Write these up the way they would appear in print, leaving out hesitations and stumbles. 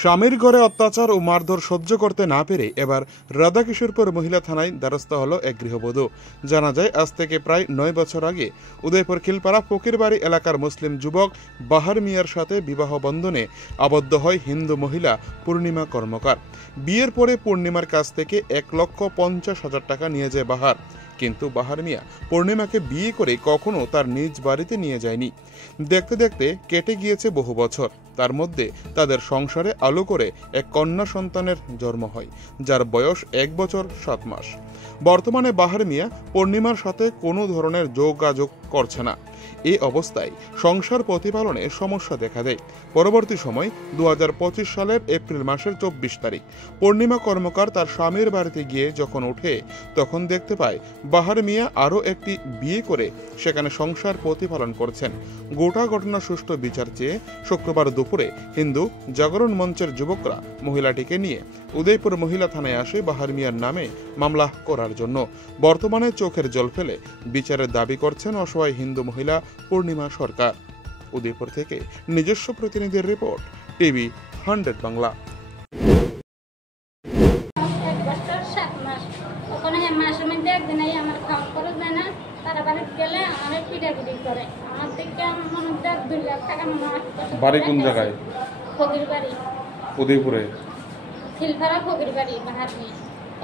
স্বামীর ঘরে অত্যাচার ও মারধর সহ্য করতে না পেরে এবার রাধাকিশোরপুর মহিলা থানায় দ্বারস্থ হল এক গৃহবধূ। জানা যায়, আজ থেকে প্রায় 9 বছর আগে উদয়পুর খিলপাড়া ফকিরবাড়ি এলাকার মুসলিম যুবক বাহার মিয়ার সাথে বিবাহ বন্ধনে আবদ্ধ হয় হিন্দু মহিলা পূর্ণিমা কর্মকার। বিয়ের পরে পূর্ণিমার কাছ থেকে 1,50,000 টাকা নিয়ে যায় বাহার। কিন্তু বাহার মিয়া পূর্ণিমাকে বিয়ে করে কখনো তার নিজ বাড়িতে নিয়ে যায়নি। দেখতে দেখতে কেটে গিয়েছে বহু বছর। তার মধ্যে তাদের সংসারে আলো করে এক কন্যা সন্তানের জন্ম হয়, যার বয়স 1 বছর 7 মাস। বর্তমানে বাহার মিয়া পূর্ণিমার সাথে কোনো ধরনের যোগাযোগ করছে না। এই অবস্থায় সংসার প্রতিপালনে সমস্যা দেখা দেয়। পরবর্তী সময় 2025 সালের এপ্রিল মাসের 24 তারিখ পূর্ণিমা কর্মকার তার স্বামীর বাড়িতে গিয়ে যখন ওঠে, তখন দেখতে পায় বাহার মিয়া আরও একটি বিয়ে করে সেখানে সংসার প্রতিপালন করছেন। গোটা ঘটনা সুষ্ঠু বিচার চেয়ে শুক্রবার দুপুরে হিন্দু জাগরণ মঞ্চের যুবকরা মহিলাটিকে নিয়ে উদয়পুর মহিলা থানায় আসে বাহার মিয়ার নামে মামলা করার জন্য। বর্তমানে চোখের জল ফেলে বিচারের দাবি করছেন অসহায় হিন্দু মহিলা পূর্ণিমা সরকার। উদয়পুর থেকে নিজস্ব প্রতিনিধির রিপোর্ট, টিভি 100 বাংলা। বাড়ি কোন জায়গায়? ফকিরবাড়ি, উদয়পুরে। খিলপাড়া ফকিরবাড়ি বাহার মিয়া।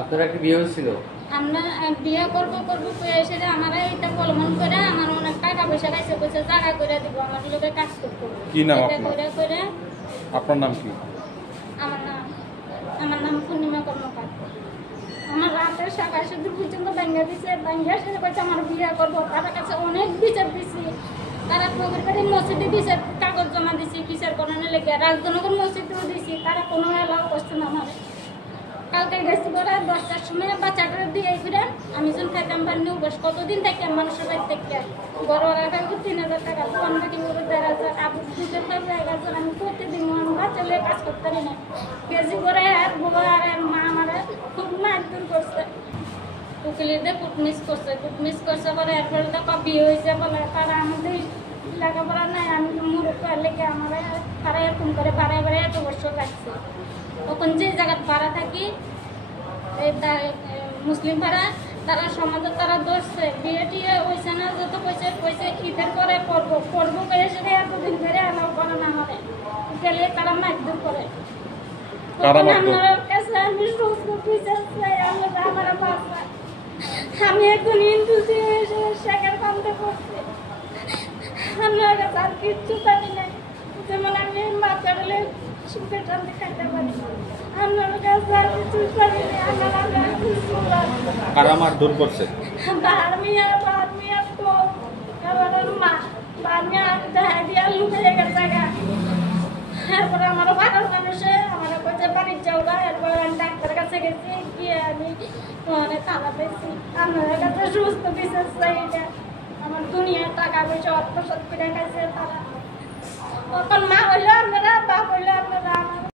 আপনারা কি বিয়ে হয়েছিল? আমরা বিয়ে করবো এসে যে আমরা এটা কলমন করে আমার অনেক টাকা পয়সা গাইছে, পয়সা জায়গা করে দিব, আমার লোকে কাজ করবো। কি নাম এটা আপনার? করে আপনার নাম কি? আমার নাম পূর্ণিমা কর্মকার। আমার রাতের সকাল শুধু পর্যন্ত ব্যাঙ্গা দিছে, ব্যাঙ্গা সেটা বলছে আমার বিয়ে করবো। তাদের কাছে অনেক বিচার দিছি, তারা ফকিরবাড়ি মসজিদে বিচার কাগজ জমা দিছি বিচার করানোর লেগে, রাজনগর মসজিদেও দিছি, তারা কোনো এলাও করছে না। আমার কালকে গেছি করে 10টার সময় বাচ্চাটা দিয়ে ফিরে আমি যখন খাইতাম পারিনি বস কতদিন থেকে মানুষের বাড়ি থেকে বড় খাইবো 3,000 টাকা, ফোন বাকি 1,500, আবু দুধের জায়গা আমি প্রতিদিন আমরা চলে কাজ করতে পারি না। গেছি করে আর বউ আর মা আমার খুব মারধর করছে, উকিলদের কুটমিস করছে পরে এরপরে তো বিয়ে হয়েছে বলে তারা আমাদের লেখাপড়া নাই, আমি মুরব্ব লেগে আমার তারা এরকম করে বাড়ায় এত বছর লাগছে। তখন যে জায়গায় ভাড়া থাকি মুসলিম পাড়া, তারা সমাজে তারা ধরছে বিয়ে টিয়ে হয়েছে না, যত পয়সা ঈদের করে করবো করে সেটা এতদিন ধরে এলাও করা না হবে গেলে তারা মারধর করে। আমার কাছে আমি সুস্থ বিচার চাই, আমার বাচ্চা আমি এখন হিন্দু শেখের কান্দে করছি, আমার কাছে আর কিচ্ছু জানি না, যেমন আমি বাচ্চা বলে সুখে শান্তি খাইতে পারি, আমার কাছে আর কিছু জানি না। কারা মারধর করছে? বাহার মিয়া তো আমার মা বাহার মিয়া দেখা দিয়া লুকে গেছে গা। এরপরে আমার বাড়ার মানুষে আমার কইছে বাড়ির যাওগা, এরপর আমি ডাক্তারের কাছে গেছি, গিয়ে আমি তোমার থানা পেয়েছি। আপনাদের কাছে সুস্থ বিচার চাই, এটা আমার দুনিয়ার টাকা পয়সা অর্থ সৎ করে খাইছে তারা। তখন মা হইলো আপনারা, বাপ হইলো আপনারা, আমার